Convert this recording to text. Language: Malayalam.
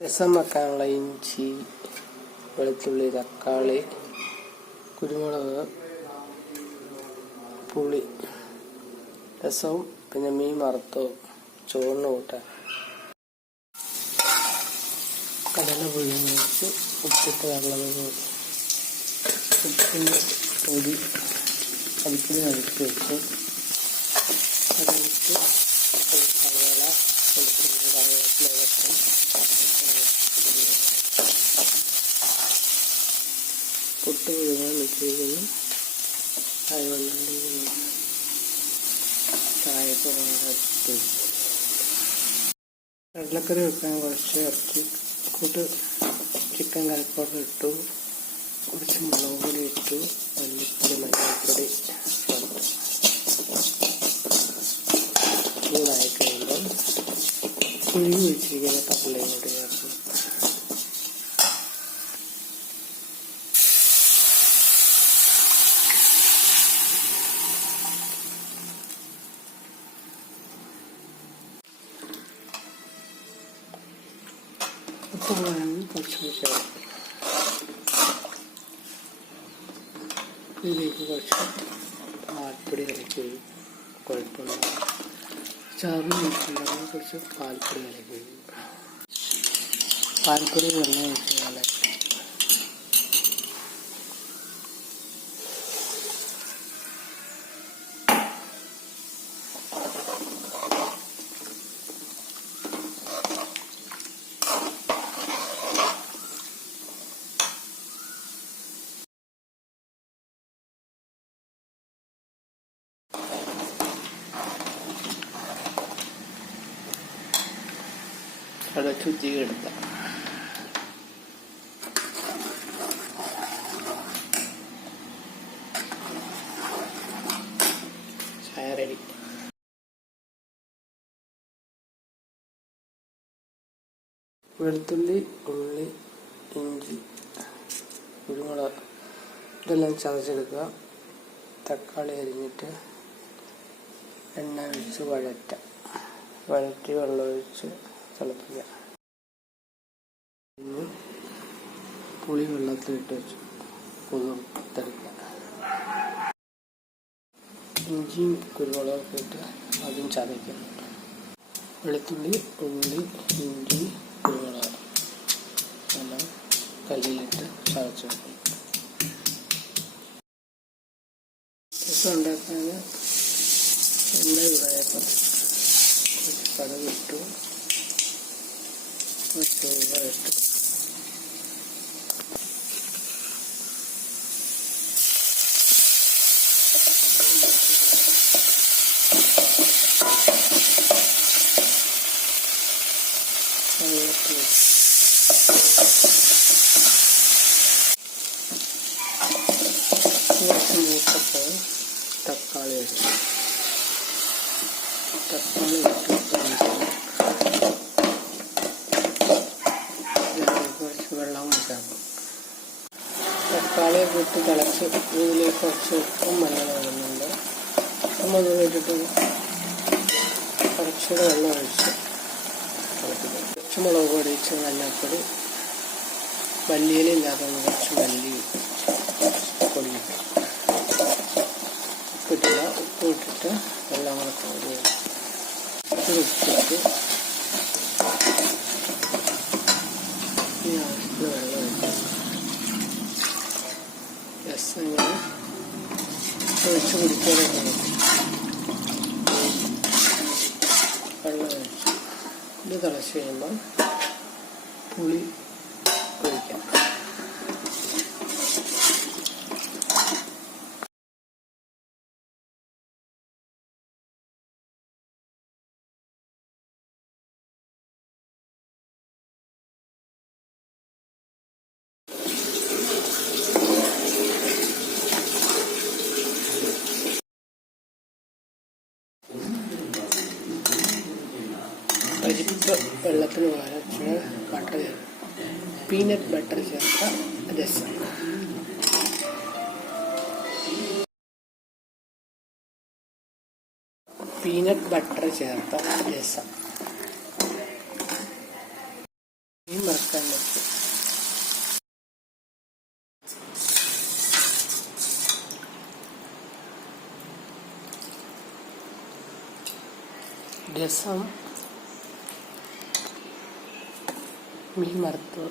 രസം വെക്കാനുള്ള ഇഞ്ചി വെളുത്തുള്ളി തക്കാളി കുരുമുളക് പുളി രസവും പിന്നെ മീൻ വറുത്തവും ചോറിന് കൂട്ടാൻ. കടല പുഴുങ്ങി വെച്ച് ഉപ്പിട്ട് വെള്ളം ഉപ്പിന് പൊടി അതിൽ അടുക്കി വെച്ച് അതുകൊണ്ടിരിക്കുന്നു ചായക്ക് വളർത്തി കടലക്കറി വെക്കാൻ കുറച്ച് ഇറച്ചി കൂട്ട് ചിക്കൻ കലപ്പൗഡർ ഇട്ടു കുറച്ച് മുളക് പൊടി ഇട്ടു മല്ലിപ്പൊടി മഞ്ഞൾപ്പൊടി ചൂടായി കഴിയുമ്പം കുഴി ഒഴിച്ചിരിക്കുന്ന കടലയും കൂടി ചേർത്ത് ഉപ്പ് വേണമെങ്കിൽ കുറച്ച് ചേർക്കും ഇതിലേക്ക് കുറച്ച് പാൽപ്പൊടി കലക്കി ഒഴിക്കും കുഴപ്പമില്ല ചാറിന് വെച്ചിട്ടുണ്ടെങ്കിൽ കുറച്ച് പാൽപ്പൊടി കലക്കി ഒഴിക്കും പാൽപ്പൊടി വെള്ളം ഒഴിച്ച് കലക്കി അടച്ചു എടുക്കാം ചായ റെഡി വെളുത്തുള്ളി ഉള്ളി ഇഞ്ചി കുരുമുളക് ഇതെല്ലാം ചതച്ചെടുക്കുക. തക്കാളി അരിഞ്ഞിട്ട് എണ്ണ ഒഴിച്ച് വഴറ്റ. വഴറ്റി വെള്ളമൊഴിച്ച് തിളപ്പിക്കുക. പുളി വെള്ളത്തിലിട്ട് വെച്ച് കുതിർത്തെടുക്കുക ഇഞ്ചിയും കുരുമുളകൊക്കെ ഇട്ട് അതും ചതയ്ക്കണം വെളുത്തുള്ളി ഉള്ളി ഇഞ്ചി കുരുമുളക് എല്ലാം കല്ലിലിട്ട് ചതച്ച് വെക്കണം രസം ഉണ്ടാക്കാൻ എണ്ണ ചൂടായപ്പോൾ കുറച്ച് കടുക് ഇട്ടു കുറച്ച് ഉവ്വ ഇട്ടു വെള്ളത്തിൽ കുറച്ച് മൂത്തപ്പോൾ തക്കാളി ഇട്ടു തക്കാളി ഇട്ട് ഇതിലേക്ക് കുറച്ച് വെള്ളം ഒഴിച്ചാക്കും ഇട്ട് തിളച്ച് ഇതിലേക്ക് കുറച്ച് ഉപ്പും മഞ്ഞളും ഇടുന്നുണ്ട്. നമ്മൾ ഇട്ടിട്ട് കുറച്ചുകൂടെ വെള്ളം ഒഴിച്ച് കുറച്ച് മുളക് പൊടി ഇച്ച് മഞ്ഞൾപ്പൊടി മല്ലിയിലില്ലാത്തതുകൊണ്ട് കുറച്ച് മല്ലി പൊടി ഉപ്പിട്ടില്ല. ഉപ്പ് ഇട്ടിട്ട് വെള്ളം കൂടെ കൂടി ഇത് ഉപ്പിട്ട് ഈ ആവശ്യത്തിന് വെള്ളം ഒഴിക്കുക രസം ഇങ്ങനെ ഒഴിച്ച് കുടിക്കാനൊക്കെ വെള്ളം ഒഴിച്ച് ഇത് പരിപ്പ് വെള്ളത്തിന് പകരം ബട്ടർ ചേർക്കും. പീനട്ട് ബട്ടർ ചേർത്ത രസം. പീനട്ട് ബട്ടർ ചേർത്ത രസം. രസം മീൻ വറുത്ത്